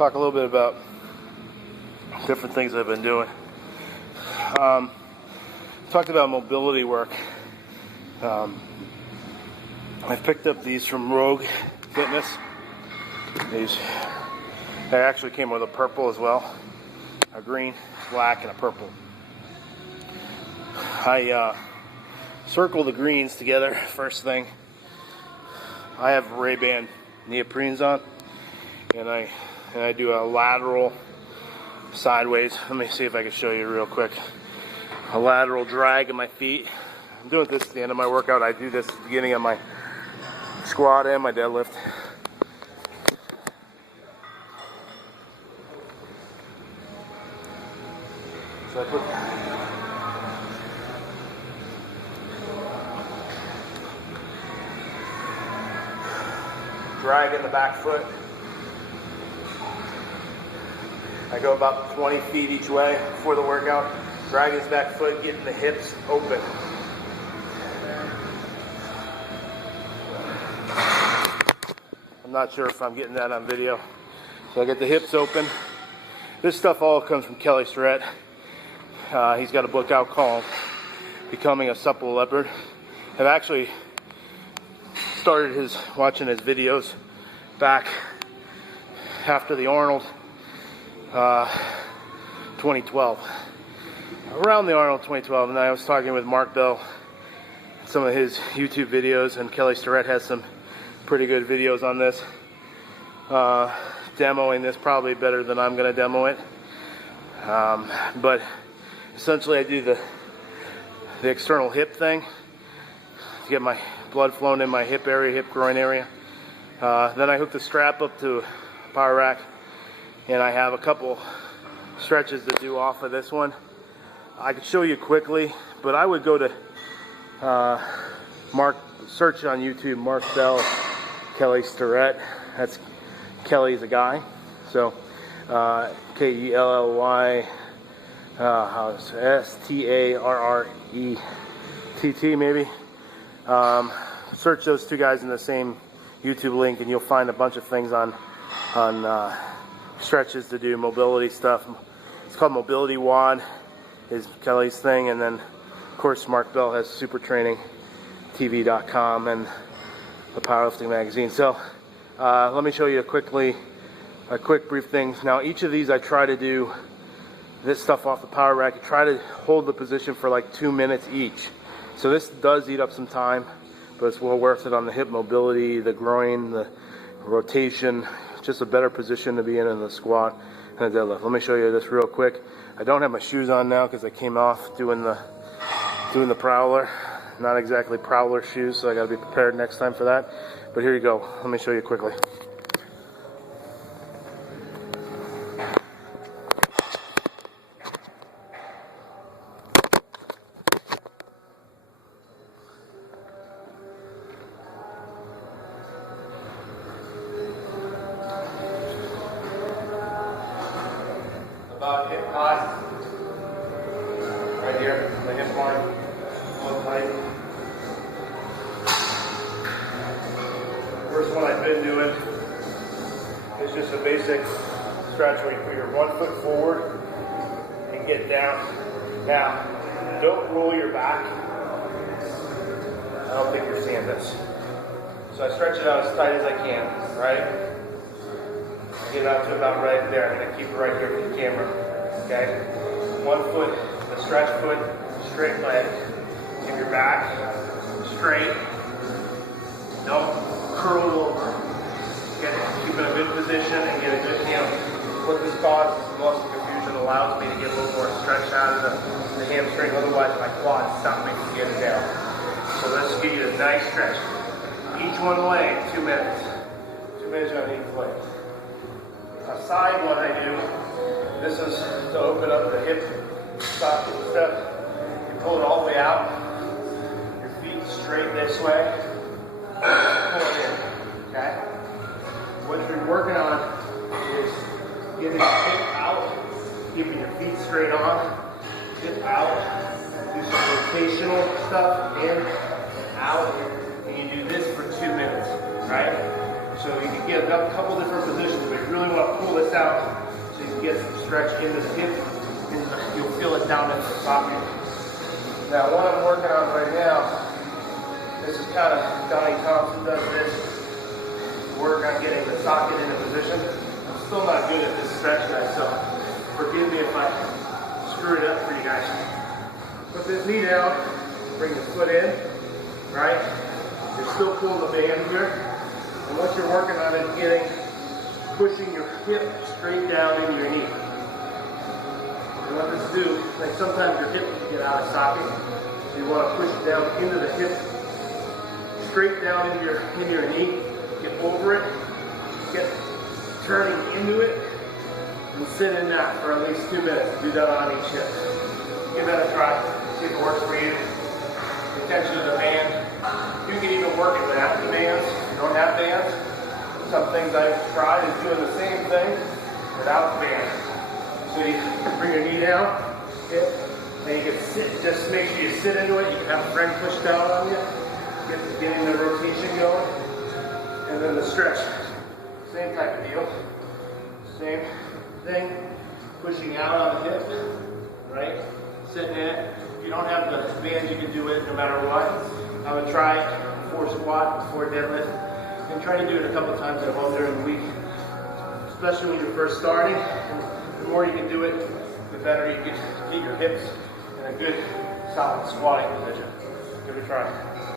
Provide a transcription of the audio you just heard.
talk a little bit about different things I've been doing. Talked about mobility work. I've picked up these from Rogue Fitness. They actually came with a purple as well, a green, black, and a purple. I circle the greens together first thing. I have Ray-Ban neoprenes on, and I do a lateral sideways. Let me see if I can show you real quick. A lateral drag of my feet. I'm doing this at the end of my workout. I do this at the beginning of my squat and my deadlift. So I put drag in the back foot. I go about 20 feet each way before the workout. Drag his back foot, getting the hips open. I'm not sure if I'm getting that on video. So I get the hips open. This stuff all comes from Kelly Starrett. He's got a book out called Becoming a Supple Leopard. I've actually started watching his videos back after the Arnold 2012. Around the Arnold 2012, and I was talking with Mark Bell, some of his YouTube videos, and Kelly Starrett has some pretty good videos on this. Demoing this probably better than I'm going to demo it. But essentially I do the external hip thing to get my blood flowing in my hip area, hip groin area. Then I hook the strap up to a power rack, and I have a couple stretches to do off of this one. I could show you quickly, but I would go to search on YouTube, Mark Bell, Kelly Starrett. That's Kelly's a guy. So Kelly, Starrett maybe. Search those two guys in the same YouTube link, and you'll find a bunch of things on stretches to do, mobility stuff. It's called Mobility WOD, is Kelly's thing, and then of course Mark Bell has supertrainingtv.com and the Powerlifting magazine. So let me show you a quick brief thing. Now each of these I try to do this stuff off the power rack. I try to hold the position for like 2 minutes each. So this does eat up some time, but it's well worth it on the hip mobility, the groin, the rotation. Just a better position to be in the squat and the deadlift. Let me show you this real quick. I don't have my shoes on now because I came off doing the prowler. Not exactly prowler shoes, so I got to be prepared next time for that. But here you go. Let me show you quickly. About hip high, right here, the hip line, low height. First one I've been doing is just a basic stretch where you put your 1 foot forward and get down. Now, don't roll your back. I don't think you're seeing this. So I stretch it out as tight as I can, right? Get it out to about right there. I'm going to keep it right here for the camera. Okay? 1 foot, the stretch foot, straight leg. Keep your back straight. Don't curl over. Keep in a good position and get a good handle. What this causes is muscle confusion, allows me to get a little more stretch out of the hamstring. Otherwise, my quads stop me from getting down. So let's give you a nice stretch. Each one leg, 2 minutes. 2 minutes on each leg. A side one I do, this is to open up the hip stop step. You pull it all the way out, your feet straight this way, pull it in, okay? What you're working on is getting the hip out, keeping your feet straight on, hip out, do some rotational stuff, in, out, and you do this for 2 minutes, right? So So you can get a couple different positions, but you really want to pull this out so you can get some stretch into the hip, and you'll feel it down into the socket. Now, what I'm working on right now, this is kind of Donnie Thompson does this. Work on getting the socket into position. I'm still not good at this stretch, guys, so forgive me if I screw it up for you guys. Put this knee down, bring the foot in, right? You're still pulling the band here. And what you're working on is pushing your hip straight down into your knee. And what this do, like sometimes your hip can get out of socket. So you want to push it down into the hip, straight down into your knee. Get over it, get turning into it, and sit in that for at least 2 minutes. Do that on each hip. Give that a try. See if it works for you. Pay attention to the band. You can even work it without the bands. If you don't have bands, some things I've tried is doing the same thing without the band. So you bring your knee down, hip, and you can sit. Just make sure you sit into it. You can have a friend push down on you. Getting the rotation going. And then the stretch, same type of deal, same thing, pushing out on the hip, right, sitting in it. If you don't have the band, you can do it no matter what. I would try it before squat, before deadlift, and try to do it a couple times at home during the week, especially when you're first starting. And the more you can do it, the better you can get your hips in a good, solid squatting position. Give it a try.